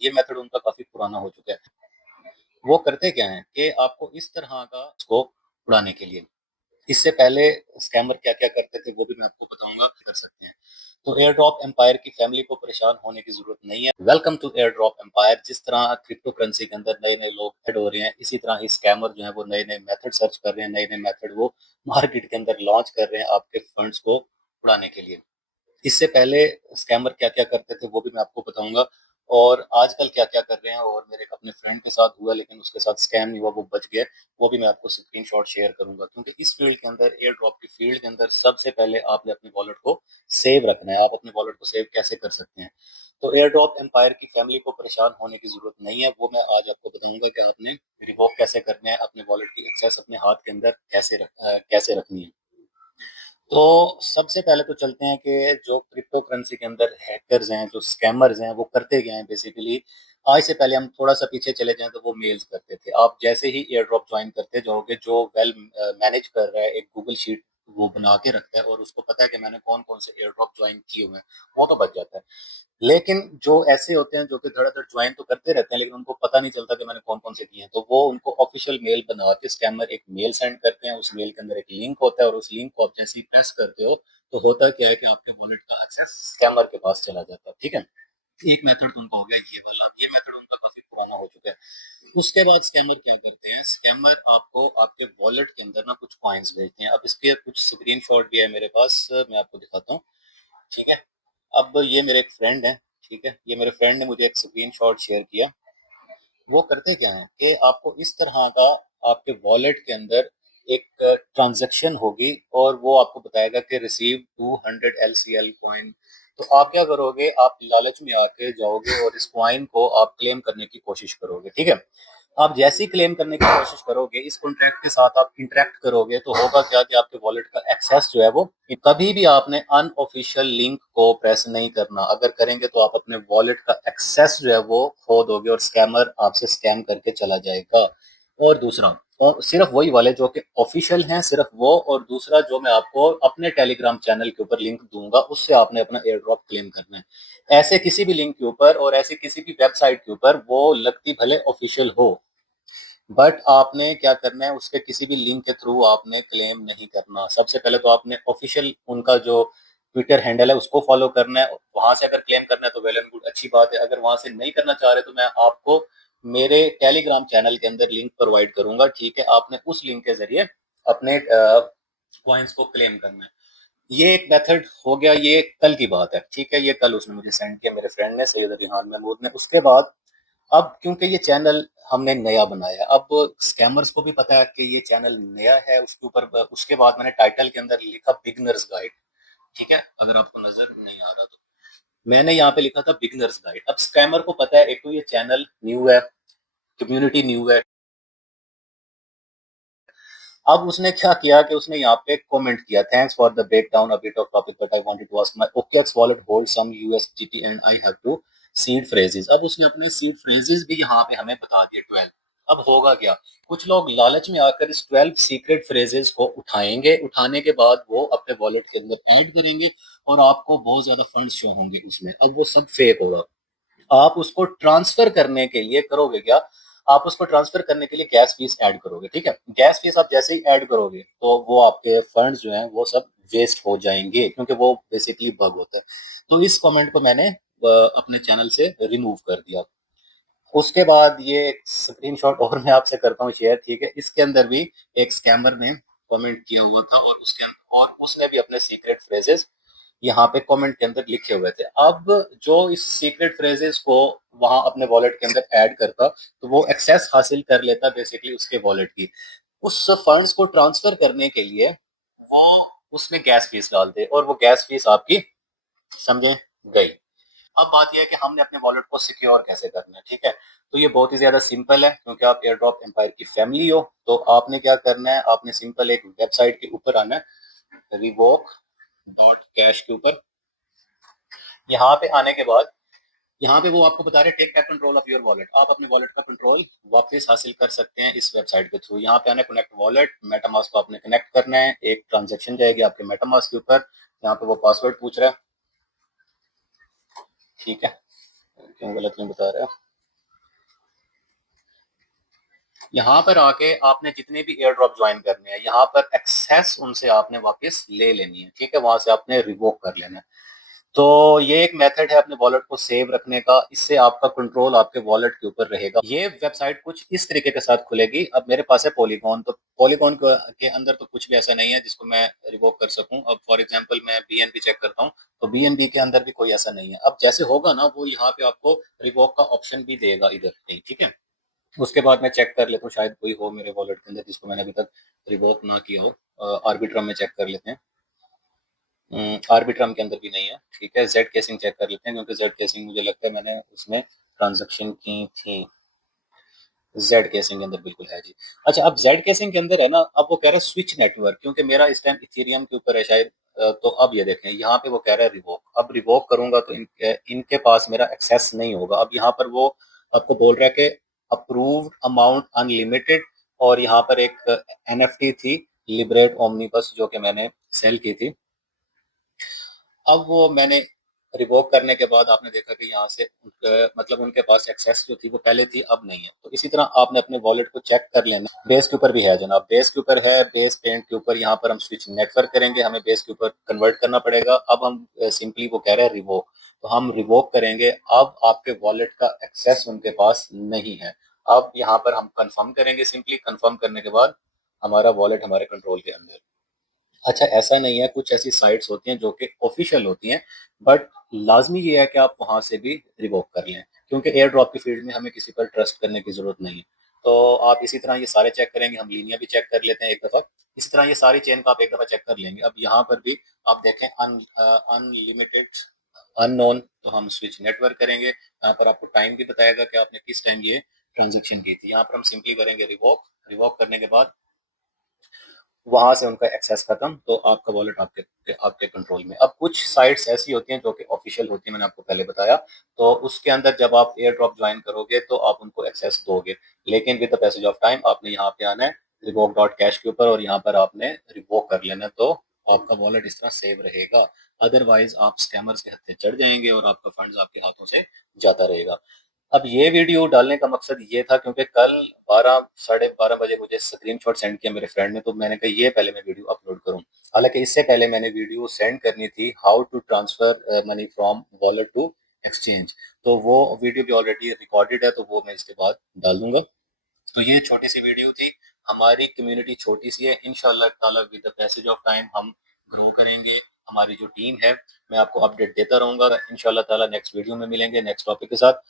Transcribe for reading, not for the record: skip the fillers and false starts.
ये मेथड उनका काफी पुराना हो चुका है। वो करते क्या है कि आपको इस तरह का उसको उड़ाने के लिए, इससे पहले स्कैमर क्या क्या करते थे वो भी मैं आपको बताऊंगा, कर सकते हैं। तो एयर ड्रॉप एम्पायर की फैमिली को परेशान होने की जरूरत नहीं है। Welcome to air drop empire. जिस तरह क्रिप्टो करेंसी के अंदर नए नए लोग ऐड हो रहे हैं, इसी तरह ही स्कैमर जो है वो नए नए मेथड सर्च कर रहे हैं, नए नए मेथड वो मार्केट के अंदर लॉन्च कर रहे हैं आपके फंड्स को उड़ाने के लिए। इससे पहले स्कैमर क्या क्या करते थे वो भी मैं आपको बताऊंगा, और आजकल क्या क्या कर रहे हैं, और मेरे एक अपने फ्रेंड के साथ हुआ लेकिन उसके साथ स्कैम नहीं हुआ, वो बच गए। वो भी मैं आपको स्क्रीनशॉट शेयर करूंगा, क्योंकि इस फील्ड के अंदर, एयर ड्रॉप की फील्ड के अंदर, सबसे पहले आपने अपने वॉलेट को सेव रखना है। आप अपने वॉलेट को सेव कैसे कर सकते हैं, तो एयर ड्रॉप एम्पायर की फैमिली को परेशान होने की जरूरत नहीं है। वो मैं आज आपको बताऊंगा कि आपने रिवोक कैसे करना है, अपने वॉलेट की एक्सेस अपने हाथ के अंदर कैसे रखनी है। तो सबसे पहले तो चलते हैं कि जो क्रिप्टो करेंसी के अंदर हैकर्स हैं, जो स्कैमर्स हैं, वो करते क्या हैं बेसिकली। आज से पहले हम थोड़ा सा पीछे चले जाएं तो वो मेल्स करते थे। आप जैसे ही एयर ड्रॉप ज्वाइन करते जाओगे, जो वेल मैनेज कर रहा है, एक गूगल शीट वो बना के रखता है, और उसको पता है कि मैंने कौन कौन से एयर ड्रॉप ज्वाइन किए हुए हैं, वो तो बच जाता है। लेकिन जो ऐसे होते हैं जो कि धड़ाधड़ ज्वाइन तो करते रहते हैं, लेकिन उनको पता नहीं चलता कि मैंने कौन कौन से किए हैं, तो वो उनको ऑफिशियल मेल बना के स्कैमर एक मेल सेंड करते हैं। उस मेल के अंदर एक लिंक होता है, और उस लिंक को आप जैसे ही प्रेस करते हो तो होता क्या है कि आपके वॉलेट का एक्सेस स्कैमर के पास चला जाता है। ठीक है, एक मेथड तो उनका हो गया ये वाला, ये मेथड उनका काफी पुराना हो चुका है। उसके बाद स्कैमर क्या करते हैं, स्कैमर आपको आपके वॉलेट के अंदर ना कुछ कॉइन्स भेजते हैं। अब इसके कुछ स्क्रीनशॉट भी है मेरे पास, मैं आपको दिखाता हूँ। ठीक है, अब ये मेरे एक फ्रेंड है, ठीक है, ये मेरे फ्रेंड ने मुझे एक स्क्रीनशॉट शेयर किया। वो करते क्या है कि आपको इस तरह का आपके वॉलेट के अंदर एक ट्रांजैक्शन होगी, और वो आपको बताएगा कि रिसीव 200 LCL कॉइन। तो आप क्या करोगे, आप लालच में आके जाओगे और इस कॉइन को आप क्लेम करने की कोशिश करोगे। ठीक है, आप जैसे ही क्लेम करने की कोशिश करोगे, इस कॉन्ट्रैक्ट के साथ आप इंटरेक्ट करोगे, तो होगा क्या कि आपके वॉलेट का एक्सेस जो है वो, कभी भी आपने अनऑफिशियल लिंक को प्रेस नहीं करना। अगर करेंगे तो आप अपने वॉलेट का एक्सेस जो है वो खो दोगे, और स्कैमर आपसे स्कैम करके चला जाएगा। और दूसरा, और सिर्फ वही वाले जो कि ऑफिशियल हैं, सिर्फ वो, और दूसरा जो मैं आपको अपने टेलीग्राम चैनल के ऊपर लिंक दूंगा, उससे आपने अपना एयर ड्रॉप क्लेम करना है। ऐसे किसी भी लिंक के ऊपर और ऐसे किसी भी वेबसाइट के ऊपर, वो लगती भले ऑफिशियल हो, बट आपने क्या करना है, उसके किसी भी लिंक के थ्रू आपने क्लेम नहीं करना। सबसे पहले तो आपने ऑफिशियल उनका जो ट्विटर हैंडल है उसको फॉलो करना है। वहां से अगर क्लेम करना है तो वेल एंड गुड, अच्छी बात है। अगर वहां से नहीं करना चाह रहे तो मैं आपको मेरे टेलीग्राम चैनल के अंदर लिंक प्रोवाइड करूंगा। ठीक है, आपने उस लिंक के जरिए अपने पॉइंट्स को क्लेम करना है। ये एक मेथड हो गया, ये कल की बात है। ठीक है, ये कल उसने मुझे सेंड किया, मेरे फ्रेंड ने, सैयद रिहान महमूद ने। उसके बाद अब क्योंकि ये चैनल हमने नया बनाया है, अब स्कैमर्स को भी पता है कि ये चैनल नया है। उसके ऊपर उसके बाद मैंने टाइटल के अंदर लिखा बिगनर्स गाइड। ठीक है, अगर आपको नजर नहीं आ रहा तो मैंने यहाँ पे लिखा था बिगनर्स गाइड। अब स्कैमर को पता है, एक तो ये चैनल न्यू है, कम्युनिटी न्यू है। अब उसने क्या किया कि उसने यहाँ पे कमेंट किया, thanks for the breakdown a bit off topic but I wanted to ask my OKX wallet hold some USDT and I have two seed phrases. अब उसने अपने सीड फ्रेजेस भी यहाँ पे हमें बता दिए, 12। अब होगा क्या, कुछ लोग लालच में आकर इस 12 सीक्रेट फ्रेजेस को उठाएंगे, उठाने के बाद वो अपने वॉलेट के अंदर ऐड करेंगे, और आपको बहुत ज्यादा फंड्स शो होंगे उसमें। अब वो सब फेक होगा। आप उसको ट्रांसफर करने के लिए करोगे क्या, आप उसको ट्रांसफर करने के लिए गैस फीस ऐड करोगे। ठीक है, गैस फीस आप जैसे ही ऐड करोगे तो वो आपके फंड्स जो हैं वो सब वेस्ट हो जाएंगे, क्योंकि वो बेसिकली बग होते हैं। तो इस कमेंट को मैंने अपने चैनल से रिमूव कर दिया। उसके बाद ये एक स्क्रीनशॉट और मैं आपसे करता हूँ शेयर। ठीक है, इसके अंदर भी एक स्कैमर ने कमेंट किया हुआ था, और उसने भी अपने सीक्रेट फ्रेजेस यहाँ पे कमेंट के अंदर लिखे हुए थे। अब जो इस सीक्रेट फ्रेजेस को वहां अपने वॉलेट के अंदर ऐड करता, तो वो एक्सेस हासिल कर लेता बेसिकली उसके वॉलेट की। उस फंड्स को ट्रांसफर करने के लिए वो उसमें गैस फीस डाल दे, और वो गैस फीस आपकी, समझे, गई। अब बात यह है कि हमने अपने वॉलेट को सिक्योर कैसे करना है। ठीक है, तो ये बहुत ही ज्यादा सिंपल है, क्योंकि आप एयर ड्रॉप एम्पायर की फैमिली हो। तो आपने क्या करना है, आपने सिंपल एक वेबसाइट के ऊपर आना है, रिवोक डॉट कैश के ऊपर। यहाँ पे आने के बाद यहाँ पे वो आपको बता रहे take back control of your wallet. आप अपने वॉलेट का कंट्रोल वापस हासिल कर सकते हैं इस वेबसाइट के थ्रू। यहाँ पे आना कनेक्ट वॉलेट, मेटामास्क को आपने कनेक्ट करना है, एक ट्रांजेक्शन जाएगी आपके मेटामास्क के ऊपर। यहाँ पे वो पासवर्ड पूछ रहा है। ठीक है, क्यों गलत नहीं बता रहा है। यहाँ पर आके आपने जितने भी एयर ड्रॉप ज्वाइन करने हैं, यहाँ पर एक्सेस उनसे आपने वापस ले लेनी है, ठीक है, वहां से आपने रिवोक कर लेना है। तो ये एक मेथड है अपने वॉलेट को सेव रखने का, इससे आपका कंट्रोल आपके वॉलेट के ऊपर रहेगा। ये वेबसाइट कुछ इस तरीके के साथ खुलेगी। अब मेरे पास है पॉलीगॉन, तो पॉलीगॉन के अंदर तो कुछ भी ऐसा नहीं है जिसको मैं रिवोक कर सकूं। अब फॉर एग्जांपल मैं बीएनबी चेक करता हूं, तो बीएनबी के अंदर भी कोई ऐसा नहीं है। अब जैसे होगा ना, वो यहाँ पे आपको रिवोक का ऑप्शन भी देगा इधर कहीं, ठीक है। उसके बाद मैं चेक कर लेता हूँ, शायद कोई हो मेरे वॉलेट के अंदर जिसको मैंने अभी तक रिवोक ना किया हो। आर्बिट्रम में चेक कर लेते हैं। आर्बिट्रम के अंदर भी नहीं है, ठीक है। जेड केसिंग चेक कर लेते हैं, क्योंकि जेड केसिंग मुझे लगता है मैंने उसमें ट्रांजेक्शन की थी। जेड केसिंग के अंदर बिल्कुल है जी। अच्छा, अब जेड केसिंग के अंदर है ना, अब वो कह रहा है स्विच नेटवर्क, क्योंकि मेरा इस टाइम इथेरियम के ऊपर है शायद। तो अब ये देखें, यहाँ पे वो कह रहा है रिवोक। अब रिवोक करूंगा तो इनके पास मेरा एक्सेस नहीं होगा। अब यहाँ पर वो आपको बोल रहा है कि अप्रूव्ड अमाउंट अनलिमिटेड, और यहाँ पर एक एनएफटी थी लिबरेट ओमनीबस, जो कि मैंने सेल की थी। अब वो मैंने रिवोक करने के बाद आपने देखा कि यहाँ से मतलब उनके पास एक्सेस जो थी वो पहले थी, अब नहीं है। तो इसी तरह आपने अपने वॉलेट को चेक कर लेना। बेस के ऊपर भी है जनाब, बेस के ऊपर है, बेस पेंट के ऊपर यहाँ पर हम स्विच नेटवर्क करेंगे, हमें बेस के ऊपर कन्वर्ट करना पड़ेगा। अब हम सिंपली वो कह रहे हैं रिवोक, तो हम रिवोक करेंगे। अब आपके वॉलेट का एक्सेस उनके पास नहीं है। अब यहाँ पर हम कंफर्म करेंगे, सिंपली कंफर्म करने के बाद हमारा वॉलेट हमारे कंट्रोल के अंदर। अच्छा, ऐसा नहीं है, कुछ ऐसी साइट्स होती हैं जो कि ऑफिशियल होती हैं, बट लाजमी ये है कि आप वहां से भी रिवोक कर लें, क्योंकि एयर ड्रॉप की फील्ड में हमें किसी पर ट्रस्ट करने की जरूरत नहीं है। तो आप इसी तरह ये सारे चेक करेंगे, हम लीनिया भी चेक कर लेते हैं एक दफा। इसी तरह ये सारी चेन का आप एक दफा चेक कर लेंगे। अब यहाँ पर भी आप देखें अनलिमिटेड अननोन, तो हम स्विच नेटवर्क करेंगे। यहाँ पर आपको टाइम भी बताएगा कि आपने किस टाइम ये ट्रांजेक्शन की थी। यहाँ पर हम सिंपली करेंगे रिवोक। रिवोक करने के बाद वहां से उनका एक्सेस खत्म, तो आपका वॉलेट आपके आपके कंट्रोल में। अब कुछ साइट्स ऐसी होती हैं जो कि ऑफिशियल होती हैं, मैंने आपको पहले बताया। तो उसके अंदर जब आप एयर ड्रॉप ज्वाइन करोगे तो आप उनको एक्सेस दोगे, लेकिन with the passage of time आपने यहाँ पे आना है रिवोक डॉट कैश के ऊपर, और यहाँ पर आपने रिवोक कर लेना है, तो आपका वॉलेट इस तरह सेव रहेगा। अदरवाइज आप स्कैमर्स के हत्थे चढ़ जाएंगे और आपका फंड्स आपके हाथों से जाता रहेगा। अब ये वीडियो डालने का मकसद ये था, क्योंकि कल 12 साढ़े 12 बजे मुझे स्क्रीनशॉट सेंड किया मेरे फ्रेंड ने, तो मैंने कहा ये पहले मैं वीडियो अपलोड करूं। हालांकि इससे पहले मैंने वीडियो सेंड करनी थी how to transfer money from wallet to exchange, तो वो वीडियो भी ऑलरेडी रिकॉर्डेड है, तो वो मैं इसके बाद डाल दूंगा। तो ये छोटी सी वीडियो थी। हमारी कम्युनिटी छोटी सी है, इंशाल्लाह ताला with the passage of time हम ग्रो करेंगे। हमारी जो टीम है, मैं आपको अपडेट देता रहूंगा। इंशाल्लाह ताला नेक्स्ट वीडियो में मिलेंगे नेक्स्ट टॉपिक के साथ।